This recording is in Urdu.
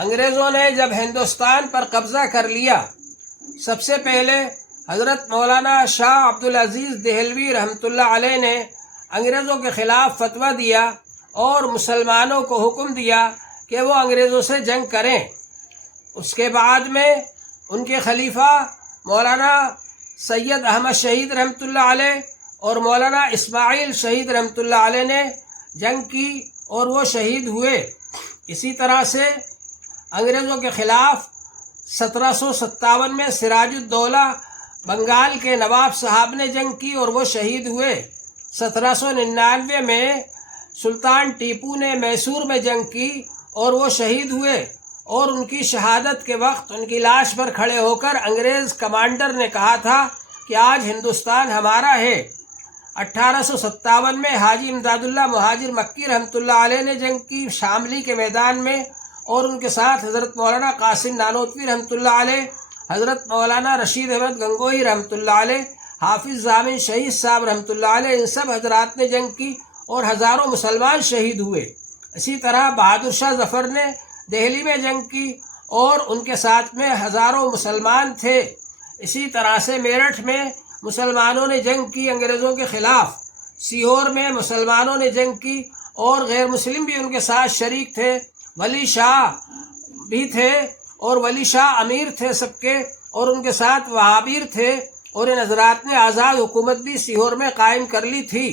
انگریزوں نے جب ہندوستان پر قبضہ کر لیا، سب سے پہلے حضرت مولانا شاہ عبدالعزیز دہلوی رحمۃ اللہ علیہ نے انگریزوں کے خلاف فتویٰ دیا اور مسلمانوں کو حکم دیا کہ وہ انگریزوں سے جنگ کریں۔ اس کے بعد میں ان کے خلیفہ مولانا سید احمد شہید رحمۃ اللہ علیہ اور مولانا اسماعیل شہید رحمۃ اللہ علیہ نے جنگ کی اور وہ شہید ہوئے۔ اسی طرح سے انگریزوں کے خلاف 1757 میں سراج الدولہ بنگال کے نواب صاحب نے جنگ کی اور وہ شہید ہوئے۔ 1799 میں سلطان ٹیپو نے میسور میں جنگ کی اور وہ شہید ہوئے، اور ان کی شہادت کے وقت ان کی لاش پر کھڑے ہو کر انگریز کمانڈر نے کہا تھا کہ آج ہندوستان ہمارا ہے۔ 1857 میں حاجی امداد اللہ مہاجر مکی رحمۃ اللہ علیہ نے جنگ کی شاملی کے میدان میں، اور ان کے ساتھ حضرت مولانا قاسم نانوتوی رحمۃ اللہ علیہ، حضرت مولانا رشید احمد گنگوہی رحمۃ اللہ علیہ، حافظ ضامن شہید صاحب رحمۃ اللہ علیہ، ان سب حضرات نے جنگ کی اور ہزاروں مسلمان شہید ہوئے۔ اسی طرح بہادر شاہ ظفر نے دہلی میں جنگ کی اور ان کے ساتھ میں ہزاروں مسلمان تھے۔ اسی طرح سے میرٹھ میں مسلمانوں نے جنگ کی انگریزوں کے خلاف، سیہور میں مسلمانوں نے جنگ کی اور غیر مسلم بھی ان کے ساتھ شریک تھے، ولی شاہ بھی تھے اور ولی شاہ امیر تھے سب کے، اور ان کے ساتھ وہابیر تھے، اور ان حضرات نے آزاد حکومت بھی سیہور میں قائم کر لی تھی۔